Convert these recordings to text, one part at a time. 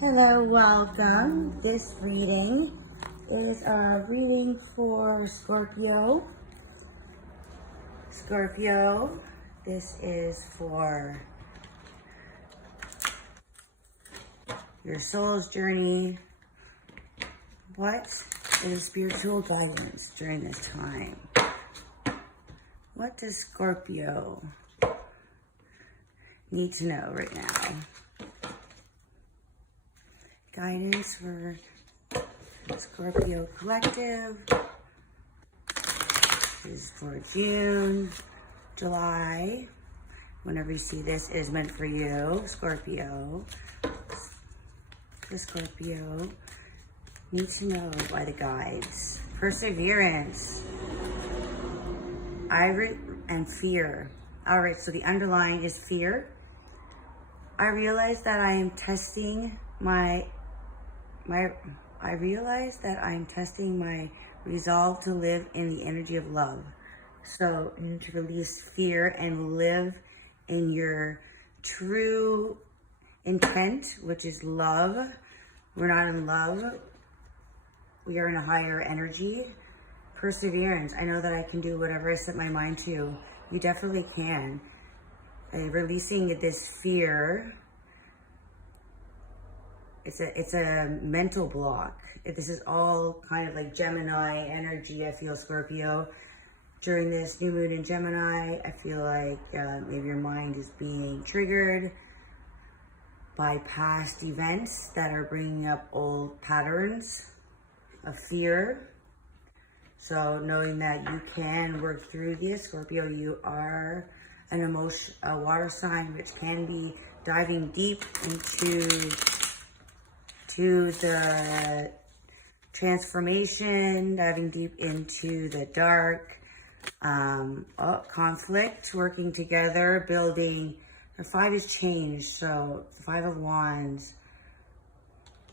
Hello, welcome. This reading is a reading for Scorpio. Scorpio, this is for your soul's journey. What is spiritual guidance during this time? What does Scorpio need to know right now? Guidance for Scorpio Collective. This is for June, July. Whenever you see this, it is meant for you, Scorpio. The Scorpio needs to know by the guides. Perseverance. And fear. All right, so the underlying is fear. I realize that I am testing my resolve to live in the energy of love. So you need to release fear and live in your true intent, which is love. We're not in love. We are in a higher energy. Perseverance. I know that I can do whatever I set my mind to. You definitely can. Releasing this fear. It's a mental block. This is all kind of like Gemini energy. I feel, Scorpio, during this new moon in Gemini, I feel like maybe your mind is being triggered by past events that are bringing up old patterns of fear. So knowing that you can work through this, Scorpio, you are a water sign, which can be diving deep into the transformation, diving deep into the dark, conflict, working together, building. The 5 is change, so the 5 of Wands.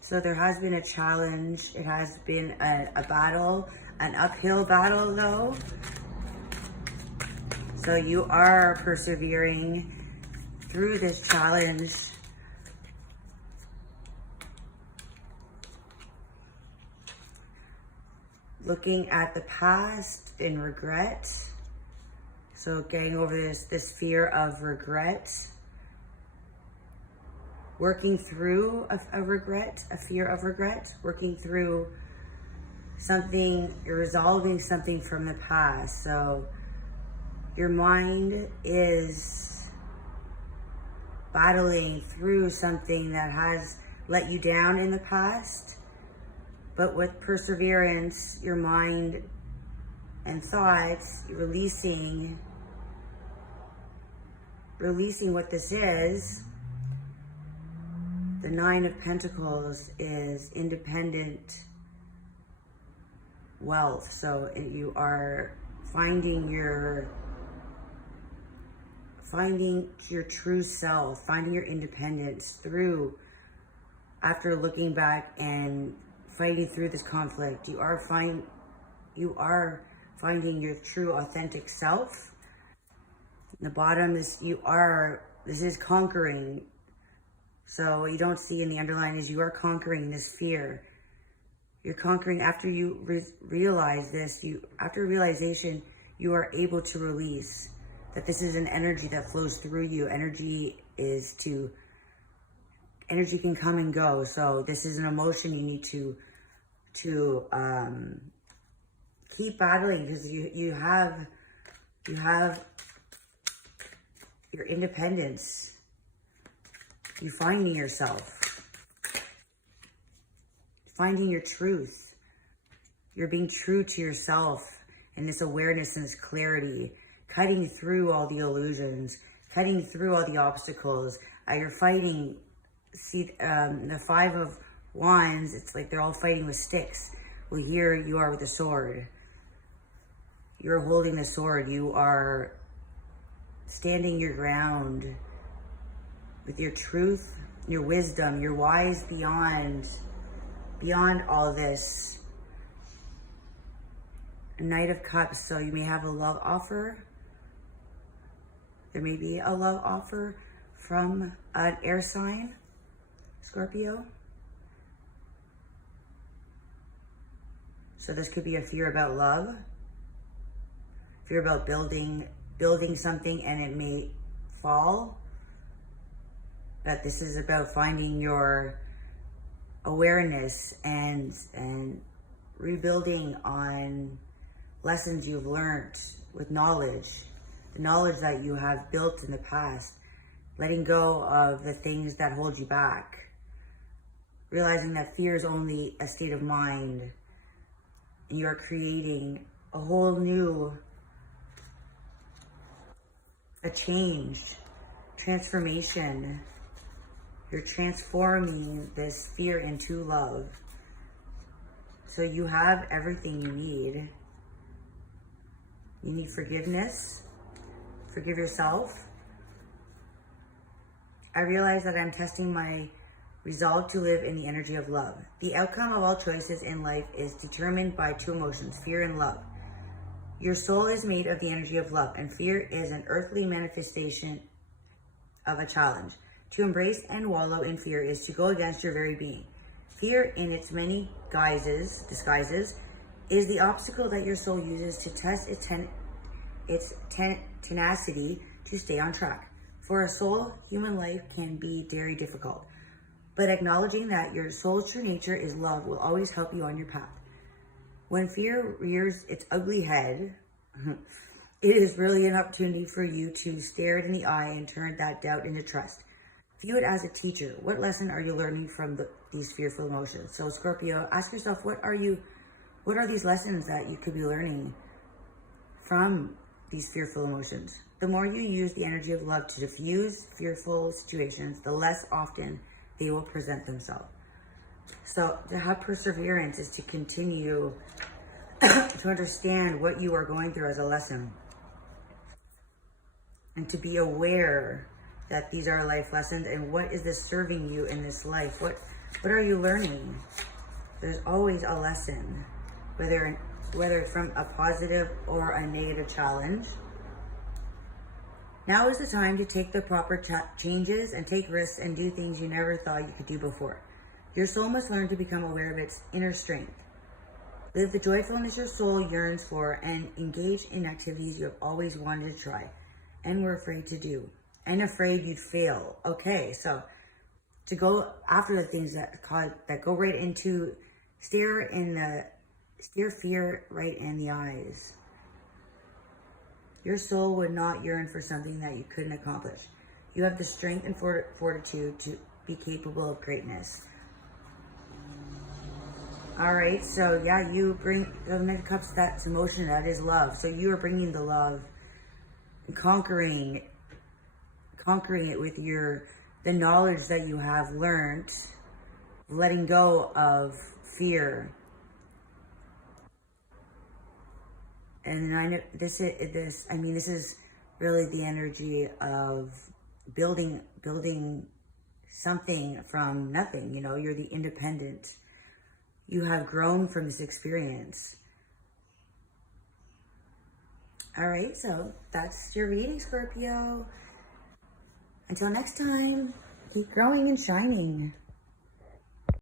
So there has been a challenge. It has been a battle, an uphill battle though. So you are persevering through this challenge. Looking at the past in regret. So getting over this fear of regret. Working through a regret, a fear of regret. Working through something, you're resolving something from the past. So your mind is battling through something that has let you down in the past. But with perseverance, your mind and thoughts, releasing what this is. The 9 of Pentacles is independent wealth. So you are finding your true self, finding your independence through, after looking back and fighting through this conflict. You are finding your true authentic self. The bottom is this is conquering. So what you don't see in the underline is you are conquering this fear. You're conquering after you realize this. After realization, you are able to release that this is an energy that flows through you. Energy can come and go. So this is an emotion you need to keep battling, because you have your independence. You finding yourself, finding your truth. You're being true to yourself, and this awareness and this clarity, cutting through all the illusions, cutting through all the obstacles. You're fighting. See, the 5 of Wands, it's like they're all fighting with sticks. Well, here you are with a sword. You're holding the sword. You are standing your ground with your truth, your wisdom. You're wise beyond all this. A Knight of Cups, so you may have a love offer. There may be a love offer from an air sign, Scorpio. So this could be a fear about love, fear about building something and it may fall. But this is about finding your awareness and rebuilding on lessons you've learned with knowledge, the knowledge that you have built in the past, letting go of the things that hold you back, realizing that fear is only a state of mind, and you are creating a whole new, a change, transformation. You're transforming this fear into love. So you have everything you need. You need forgiveness. Forgive yourself. I realize that I'm testing my resolve to live in the energy of love. The outcome of all choices in life is determined by two emotions, fear and love. Your soul is made of the energy of love, and fear is an earthly manifestation of a challenge. To embrace and wallow in fear is to go against your very being. Fear, in its many disguises, is the obstacle that your soul uses to test its tenacity to stay on track. For a soul, human life can be very difficult, but acknowledging that your soul's true nature is love will always help you on your path. When fear rears its ugly head, it is really an opportunity for you to stare it in the eye and turn that doubt into trust. View it as a teacher. What lesson are you learning from these fearful emotions? So Scorpio, ask yourself, what are these lessons that you could be learning from these fearful emotions? The more you use the energy of love to diffuse fearful situations, the less often they will present themselves. So to have perseverance is to continue to understand what you are going through as a lesson, and to be aware that these are life lessons, and what is this serving you in this life? What are you learning? There's always a lesson, whether from a positive or a negative challenge. Now is the time to take the proper changes and take risks and do things you never thought you could do before. Your soul must learn to become aware of its inner strength. Live the joyfulness your soul yearns for and engage in activities you have always wanted to try and were afraid to do, and afraid you'd fail. Okay, so to go after the things that go right into, stare fear right in the eyes. Your soul would not yearn for something that you couldn't accomplish. You have the strength and fortitude to be capable of greatness. All right, so yeah, you bring the Knight of Cups, that's emotion, that is love. So you are bringing the love, and conquering it with the knowledge that you have learned, letting go of fear. And I know this is really the energy of building something from nothing. You know, you're the independent. You have grown from this experience. All right, so that's your reading, Scorpio. Until next time, keep growing and shining.